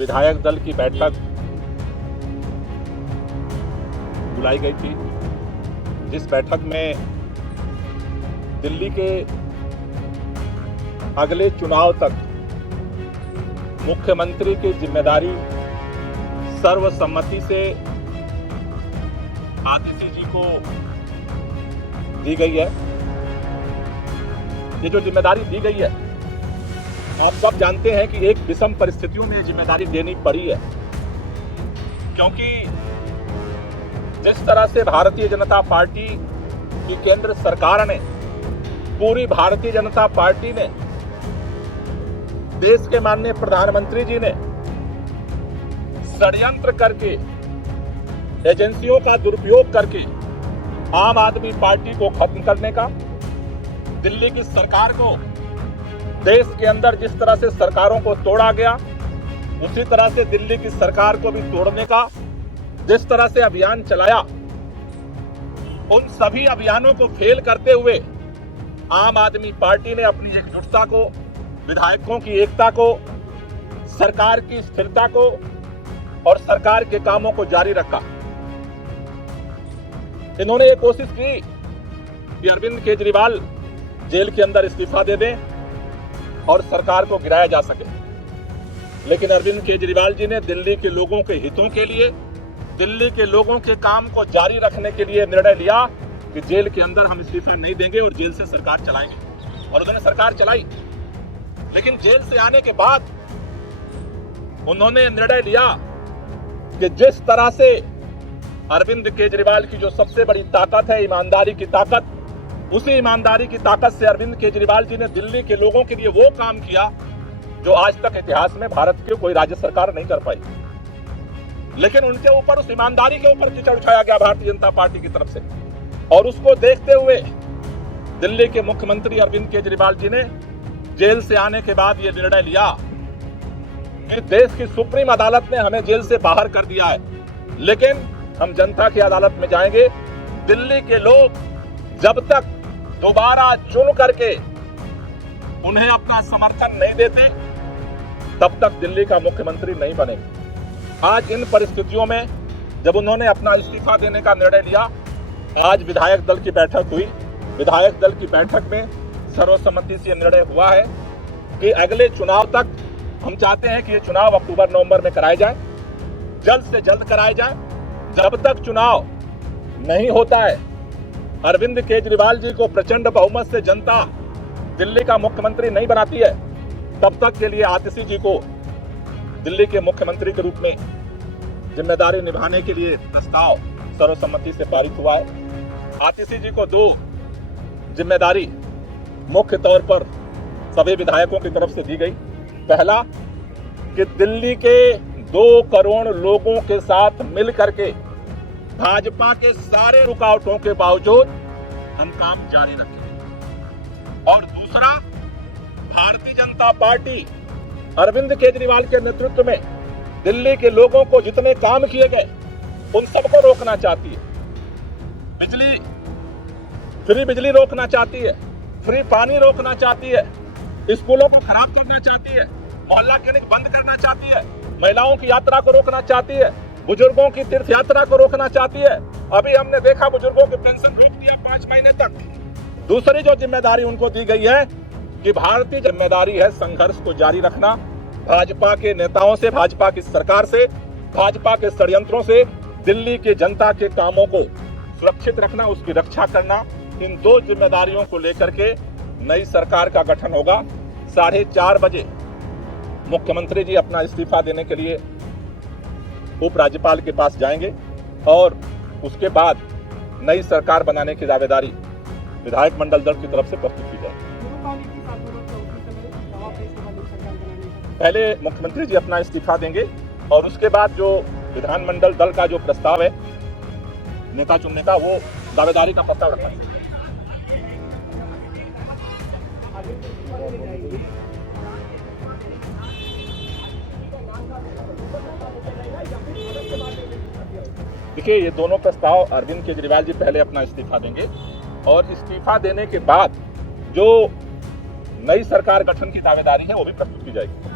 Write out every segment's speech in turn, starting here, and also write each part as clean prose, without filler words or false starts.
विधायक दल की बैठक बुलाई गई थी, जिस बैठक में दिल्ली के अगले चुनाव तक मुख्यमंत्री की जिम्मेदारी सर्वसम्मति से आतिशी जी को दी गई है। ये जो जिम्मेदारी दी गई है, आप सब जानते हैं कि एक विषम परिस्थितियों में जिम्मेदारी देनी पड़ी है, क्योंकि जिस तरह से भारतीय जनता पार्टी की केंद्र सरकार ने, पूरी भारतीय जनता पार्टी ने, देश के माननीय प्रधानमंत्री जी ने षड्यंत्र करके, एजेंसियों का दुरुपयोग करके आम आदमी पार्टी को खत्म करने का, दिल्ली की सरकार को, देश के अंदर जिस तरह से सरकारों को तोड़ा गया उसी तरह से दिल्ली की सरकार को भी तोड़ने का जिस तरह से अभियान चलाया, उन सभी अभियानों को फेल करते हुए आम आदमी पार्टी ने अपनी एकजुटता को, विधायकों की एकता को, सरकार की स्थिरता को और सरकार के कामों को जारी रखा। इन्होंने ये कोशिश की कि अरविंद केजरीवाल जेल के अंदर इस्तीफा दे दें और सरकार को गिराया जा सके, लेकिन अरविंद केजरीवाल जी ने दिल्ली के लोगों के हितों के लिए, दिल्ली के लोगों के काम को जारी रखने के लिए निर्णय लिया कि जेल के अंदर हम इस्तीफा नहीं देंगे और जेल से सरकार चलाएंगे, और उन्होंने सरकार चलाई। लेकिन जेल से आने के बाद उन्होंने निर्णय लिया कि जिस तरह से अरविंद केजरीवाल की जो सबसे बड़ी ताकत है, ईमानदारी की ताकत, उसी ईमानदारी की ताकत से अरविंद केजरीवाल जी ने दिल्ली के लोगों के लिए वो काम किया जो आज तक इतिहास में भारत की कोई राज्य सरकार नहीं कर पाई। लेकिन उनके ऊपर, उस ईमानदारी के ऊपर कीचड़ उठाया गया भारतीय जनता पार्टी की तरफ से, और उसको देखते हुए दिल्ली के मुख्यमंत्री अरविंद केजरीवाल जी ने जेल से आने के बाद ये निर्णय लिया कि देश की सुप्रीम अदालत ने हमें जेल से बाहर कर दिया है, लेकिन हम जनता की अदालत में जाएंगे। दिल्ली के लोग जब तक दोबारा चुन करके उन्हें अपना समर्थन नहीं देते, तब तक दिल्ली का मुख्यमंत्री नहीं बनेगा। आज इन परिस्थितियों में जब उन्होंने अपना इस्तीफा देने का निर्णय लिया, आज विधायक दल की बैठक हुई। विधायक दल की बैठक में सर्वसम्मति से निर्णय हुआ है कि अगले चुनाव तक हम चाहते हैं कि ये चुनाव अक्टूबर-नवंबर में कराए जाए, जल्द से जल्द कराए जाए। जब तक चुनाव नहीं होता है, अरविंद केजरीवाल जी को प्रचंड बहुमत से जनता दिल्ली का मुख्यमंत्री नहीं बनाती है, तब तक के लिए आतिशी जी को दिल्ली के मुख्यमंत्री के रूप में जिम्मेदारी निभाने के लिए प्रस्ताव सर्वसम्मति से पारित हुआ है। आतिशी जी को दो जिम्मेदारी मुख्य तौर पर सभी विधायकों की तरफ से दी गई। पहला कि दिल्ली के 2 करोड़ लोगों के साथ मिल करके भाजपा के सारे रुकावटों के बावजूद हम काम जारी रखेंगे, और दूसरा, भारतीय जनता पार्टी अरविंद केजरीवाल के नेतृत्व में दिल्ली के लोगों को जितने काम किए गए उन सबको रोकना चाहती है। फ्री बिजली रोकना चाहती है, फ्री पानी रोकना चाहती है, स्कूलों को खराब करना चाहती है, मोहल्ला क्लिनिक बंद करना चाहती है, महिलाओं की यात्रा को रोकना चाहती है, बुजुर्गों की तीर्थ यात्रा को रोकना चाहती है। अभी हमने देखा बुजुर्गों की पेंशन रोक दिया 5 महीने तक। दूसरी जो जिम्मेदारी उनको दी गई है कि भारतीय जिम्मेदारी है संघर्ष को जारी रखना, भाजपा के नेताओं से, भाजपा की सरकार से, भाजपा के षड्यंत्रों से दिल्ली के जनता के कामों को सुरक्षित रखना, उसकी रक्षा करना। इन 2 जिम्मेदारियों को लेकर के नई सरकार का गठन होगा। 4:30 बजे मुख्यमंत्री जी अपना इस्तीफा देने के लिए उपराज्यपाल के पास जाएंगे, और उसके बाद नई सरकार बनाने की दावेदारी विधायक मंडल दल की तरफ से प्रस्तुत की जाएगी। पहले मुख्यमंत्री जी अपना इस्तीफा देंगे और उसके बाद जो विधानमंडल दल का जो प्रस्ताव है नेता चुनने का, वो दावेदारी का प्रस्ताव रखा है। देखिए, ये दोनों प्रस्ताव अरविंद केजरीवाल जी पहले अपना इस्तीफा देंगे, और इस्तीफा देने के बाद जो नई सरकार गठन की दावेदारी है वो भी प्रस्तुत की जाएगी।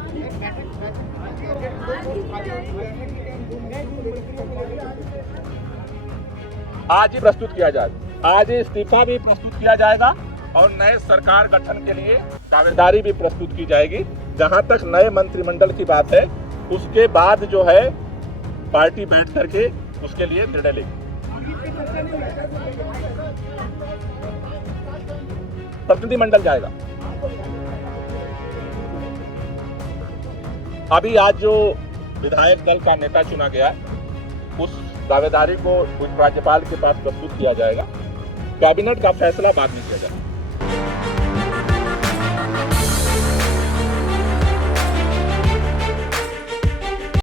आज ही प्रस्तुत किया जाएगा, आज ही इस्तीफा भी प्रस्तुत किया जाएगा और नए सरकार गठन के लिए दावेदारी भी प्रस्तुत की जाएगी। जहां तक नए मंत्रिमंडल की बात है, उसके बाद जो है पार्टी बैठ करके उसके लिए निर्णय लेगी। प्रतिनिधिमंडल जाएगा। अभी आज जो विधायक दल का नेता चुना गया है, उस दावेदारी को राज्यपाल के पास प्रस्तुत किया जाएगा। कैबिनेट का फैसला बाद में किया जाएगा।